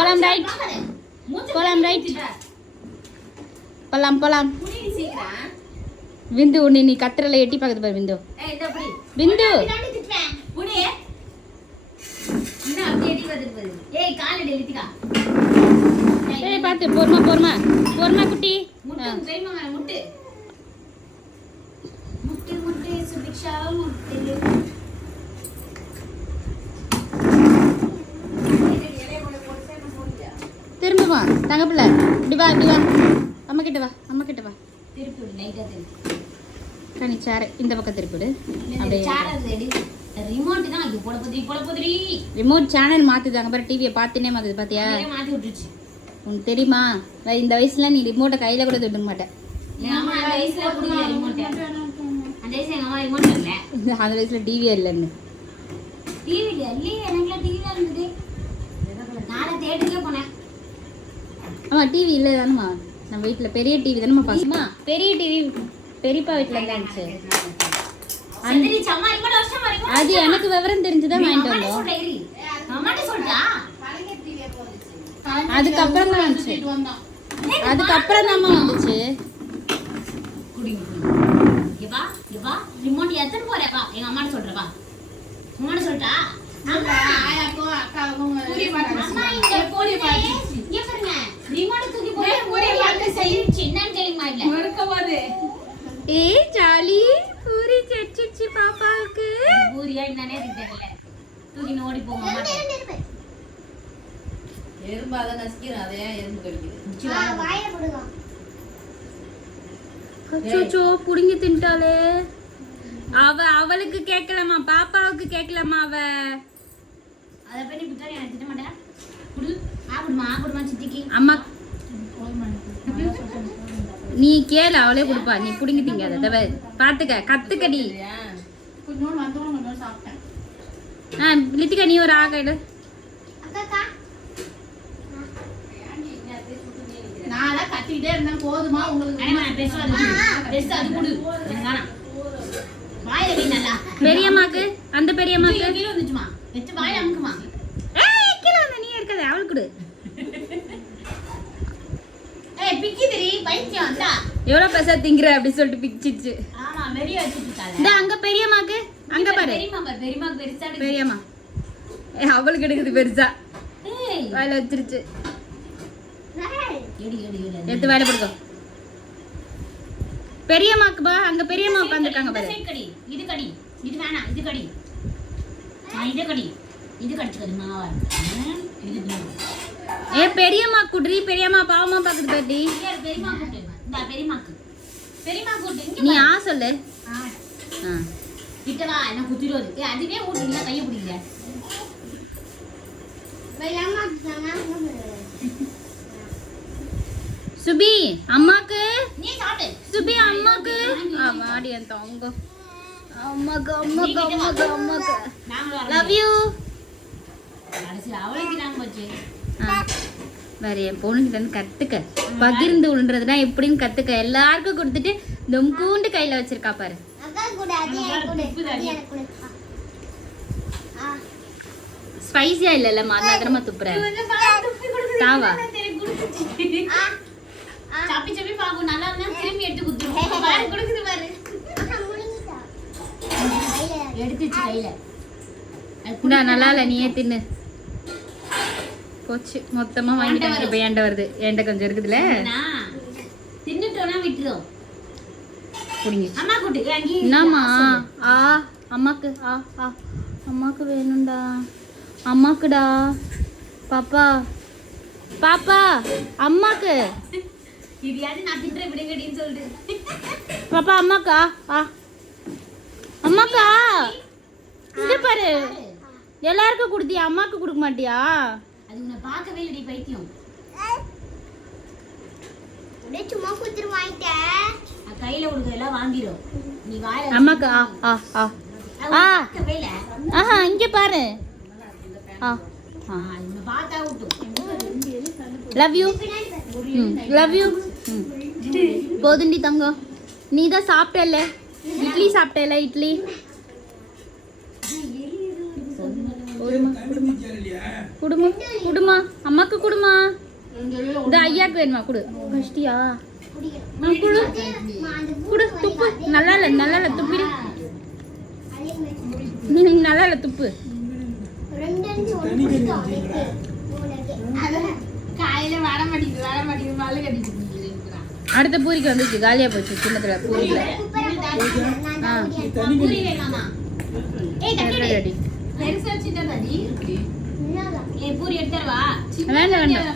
போலாம் ரைட் போலாம் ரைட் போலாம் விந்து உன்னை நீ கத்திரல எட்டி பார்க்குது பாரு விந்து விந்து ஏய் பாத்து பொறுமா குட்டி திரும்ப வா தங்க பிள்ளை இப்படி வா அம்மா கிட்ட வா கனி சேர இந்த பக்கம் திருப்பிடு ரிமோட் சேனல் மாத்துதாங்க பாரு டிவியை பார்த்துனே மாத்துது பாத்தியா உனக்கு தெரியுமா இந்த வயசுல நீ ரிமோட்டை கையில கூட தொட மாட்டேன் அந்த வயசுல டிவியே இல்லைன்னு ஆமா டிவி இல்லை தானம்மா நம்ம வீட்டில் பெரிய டிவி தானம்மா பார்க்கணுமா பெரிய டிவி பெரியப்பா வீட்டில் இருந்துச்சு அது எனக்கு விவரம் தெரிஞ்சுதான் வாங்கிட்டு வந்தோம் அதுக்கப்புறம் தான் வந்துச்சு அதுக்கப்புறம் தான் வந்துச்சு ரிமோட் எத்தனை போறேப்பா எங்க அம்மாட்ட சொல்றப்பா உங்கள்ட்ட சொல்லிட்டா ஏய் ஜாலி பூரி செச்சிச்சு பாப்பாவுக்கு பூரியா என்னன்னே தெரியல தூக்கி ஓடி போங்க எறும்பு அத நசிக்கிறேன் அதே எறும்பு கடிக்குது வாயை போடுங்க அச்சோ புடிங்கி தின்ட்டாளே அவளுக்கு கேட்கலமா பாப்பாவுக்கு கேட்கலமா அத பண்ணி புத்தாரி நான் திட்ட மாட்டேன் குடு ஆகுமா சித்திக்கு அம்மா நீ கேளு அவளே கொடுப்பா நீ புடிங்கி திங்காத தவிர பாத்துக்க கத்துக்கடி லித்திகா நீ ஒரு ஆகாடு கத்திட்டே இருந்தா போதுமா பெரியம்மாக்கு அந்த பெரியம்மாக்கு வந்துச்சுமா வாய அமுக்குமா நீ இருக்காத அவளுக்கு கொடு எவ்வளவு பசா திங்கிற அப்படி சொல்லிட்டு பிச்சிச்சு அங்க பெரியம்மாக்கு அங்க பாரு பெரியம்மா அவளுக்கு எடுக்குது பெருசா வாயில வச்சிருச்சு எடுத்து வாயில போடுங்க பெரியம்மாக்கு பா அங்க பெரியம்மா உட்காந்துருக்காங்க பாரு இது கடி இது வேணாம் இது கடி இது கடி இது கடிச்சுக்கது மாவா ஏ பெரியம்மா குட்ரி பெரியம்மா பாவமா பாக்குது பாட்டி பெரியம்மா கூட்டு இந்த பெரியம்மா கூட்டு நீ சொல்லு கிட்ட வா என்ன குத்திரோது ஏ அதுவே ஊட்டுல கைய பிடிக்கல சுபி அம்மாக்கு நீ சாப்பிடு சுபி அம்மாக்கு வாடி அந்த தங்க அம்மாக்கு லவ் யூ அவளுக்கு நாங்க போச்சு வேற என் பொண்ணுகிட்ட இருந்து கத்துக்க பகிர்ந்து உள்றதுனா எப்படின்னு கத்துக்க எல்லாருக்கும் கொடுத்துட்டு தொம்கூண்டு கையில வச்சிருக்கா பாரு ஸ்பைசியா இல்ல மாதாரமா துப்புற தாவா சாப்பி சாப்பி பாக்கும் நல்லா இருந்தா திரும்பி எடுத்து குத்துரும் பாரு குடுக்குது பாரு எடுத்துச்சு கையில நல்லா இல்ல நீயே தின்னு போச்சு மொத்தமா வாங்கிட்டு போய் ஏண்ட வருது ஏண்ட கொஞ்சம் இருக்குதுல தின்னுட்டோனா விட்டுறோம் புடிங்க அம்மா கூட்டு என்னம்மா அம்மாக்கு அம்மாக்கு வேணும்டா அம்மாக்குடா பாப்பா அம்மாக்கு இது யாரு நான் தின்றே விடுங்கடின்னு சொல்லிட்டு பாப்பா அம்மாக்கா அம்மாக்கா இங்க பாரு எல்லாருக்கும் கொடுத்தியா அம்மாக்கு கொடுக்க மாட்டியா அது உன்னை பார்க்கவே இல்லடி பைத்தியம் உடனே சும்மா குத்துரு வாங்கிட்ட கையில கொடுக்கறதெல்லாம் வாங்கிரும் நீ வாயில அம்மாக்கு பார்க்கவே இல்ல இங்க பாரு உன்னை பார்த்தா விட்டு லவ் யூ போதுண்டி தங்கம் நீ தான் சாப்பிட்டல இட்லி சாப்பிட்டல இட்லி குடுமா குடுமா அம்மாக்கு குடுமா இந்த ஐயாக்கு வேணுமா குடு கஷ்டியா குடு குடு துப்பு நல்லா இல்ல துப்பிடு நல்லா இல்ல துப்பு அடுத்த பூரிக்கு வந்துச்சு காலியா போச்சு சின்னத்துல பூரியில ரெடி பூரி எடுத்துவா வேண்டாம் வேண்டாம்